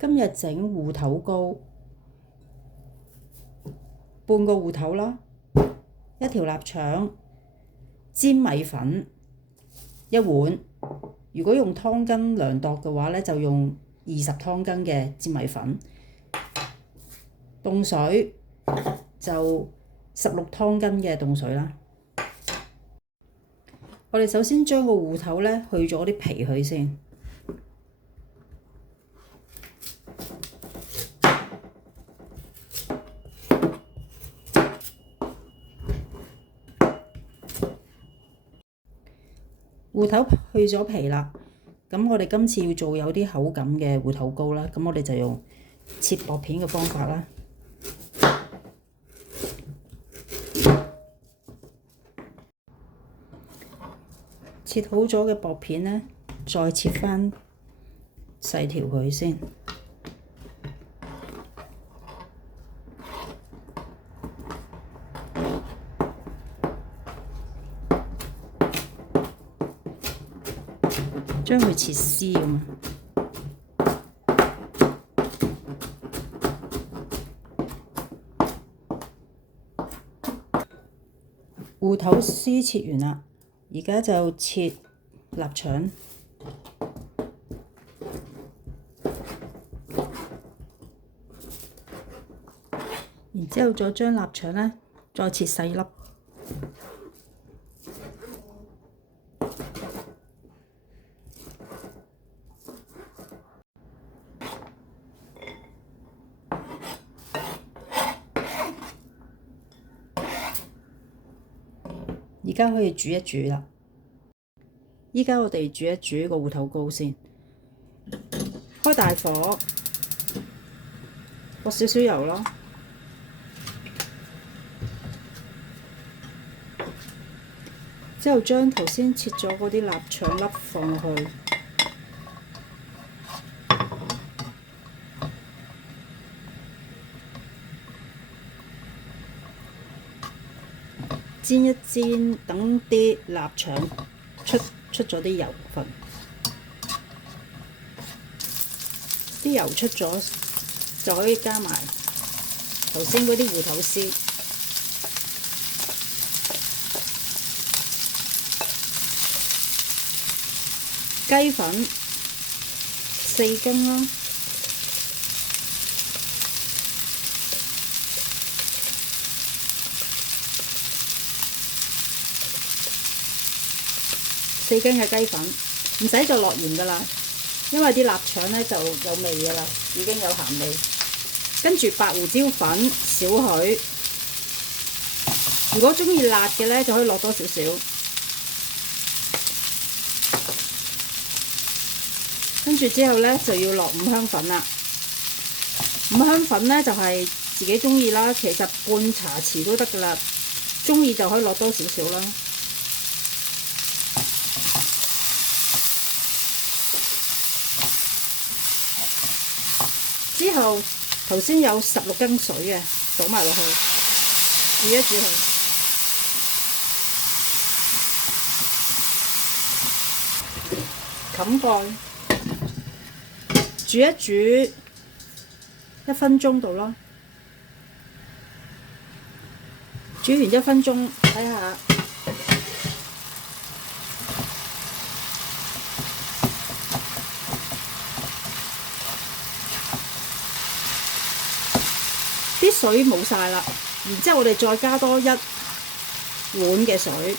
今日整芋頭糕，半個芋頭啦，一條臘腸，煎米粉1碗。如果用湯羹量度嘅話咧，就用20湯羹嘅煎米粉。凍水就16湯羹嘅凍水啦。我哋首先將個芋頭咧去咗啲皮去先。芋頭去咗皮啦，咁我哋今次要做有啲口感嘅芋頭糕啦，咁我哋就用切薄片嘅方法啦。切好咗嘅薄片呢，再切返細條佢先。將佢切絲咁。芋頭絲切完啦，而家就切臘腸。然之後再將臘腸呢，再切細粒。而家可以煮一煮啦。依家我哋煮一煮個芋頭糕先，開大火，落少少油咯。之後將頭先切咗嗰啲臘腸粒放落去，煎一煎，等啲臘腸出咗啲油分，啲油出咗就可以加埋頭先嗰啲芋頭絲，雞粉4羹啦，4羹嘅雞粉，唔使再落鹽噶啦，因為啲臘腸咧就有味噶啦，已經有鹹味。跟住白胡椒粉少許，如果中意辣嘅咧就可以落多少少。跟住之後咧就要落五香粉啦。五香粉咧就係自己中意啦，其實半茶匙都得噶啦，中意就可以落多少少啦。之後頭先有16羹水嘅，倒埋落去，煮一煮佢。冚蓋，煮一煮1分鐘度啦。煮完1分鐘，睇下啲水冇晒啦，然之後我哋再加多1碗嘅水，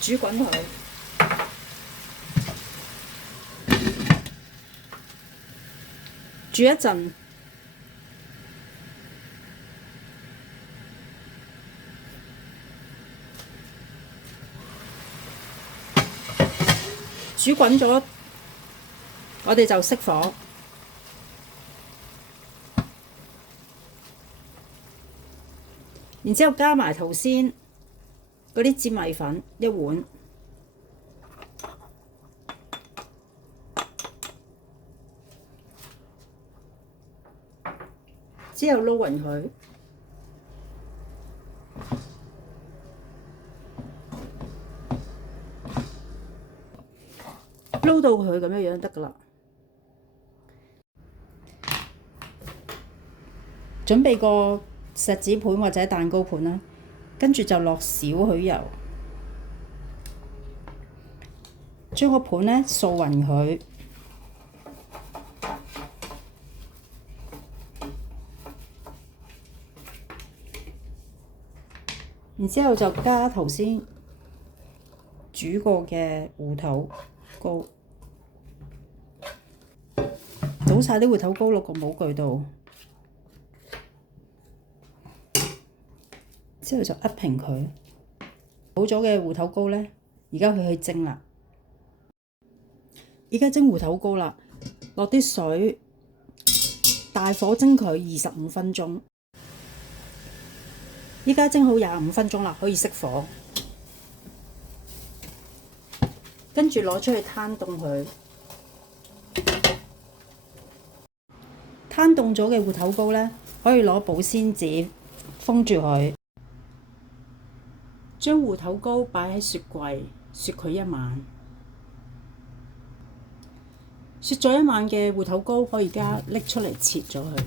煮滾佢。煮一陣，煮滾咗，我哋就熄火。然之後加埋頭先嗰啲煎米粉1碗。之後撈勻佢，撈到佢咁樣得㗎啦。準備個錫紙盤或者蛋糕盤啦，跟住就落少許油，將個盤呢掃勻佢，然之後就加頭先煮過嘅芋頭糕，倒晒啲芋頭糕落個模具度，之後就壓平佢。好咗嘅芋頭糕呢，而家佢去蒸啦。而家蒸芋頭糕啦，落啲水，大火蒸佢25分鐘。而家蒸好25分鐘啦，可以熄火。跟住攞出去攤凍佢。攤凍咗嘅芋頭糕呢，可以攞保鮮紙封住佢。將芋頭糕擺喺雪櫃，雪佢1晚。雪咗1晚嘅芋頭糕，我而家拎出嚟切咗佢。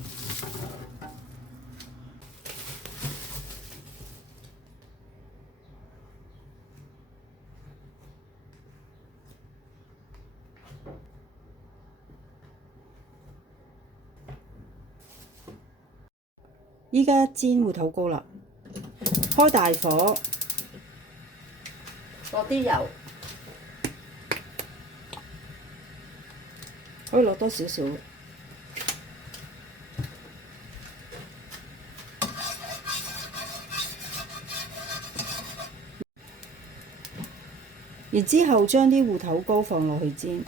而家煎芋頭糕啦，開大火，落啲油，可以落多少少。然之後將啲芋頭糕放落去煎。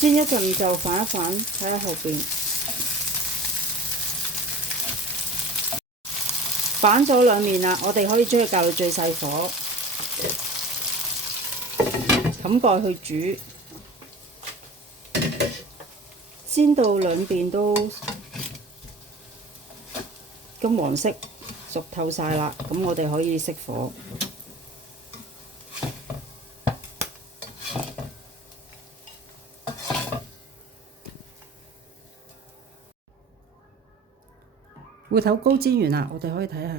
煎一陣就反一反，睇下後邊。反咗兩面啦，我哋可以將佢校到最細火，冚蓋去煮，煎到兩邊都金黃色，熟透晒啦。咁我哋可以熄火。芋頭糕煎完啦，我哋可以睇下。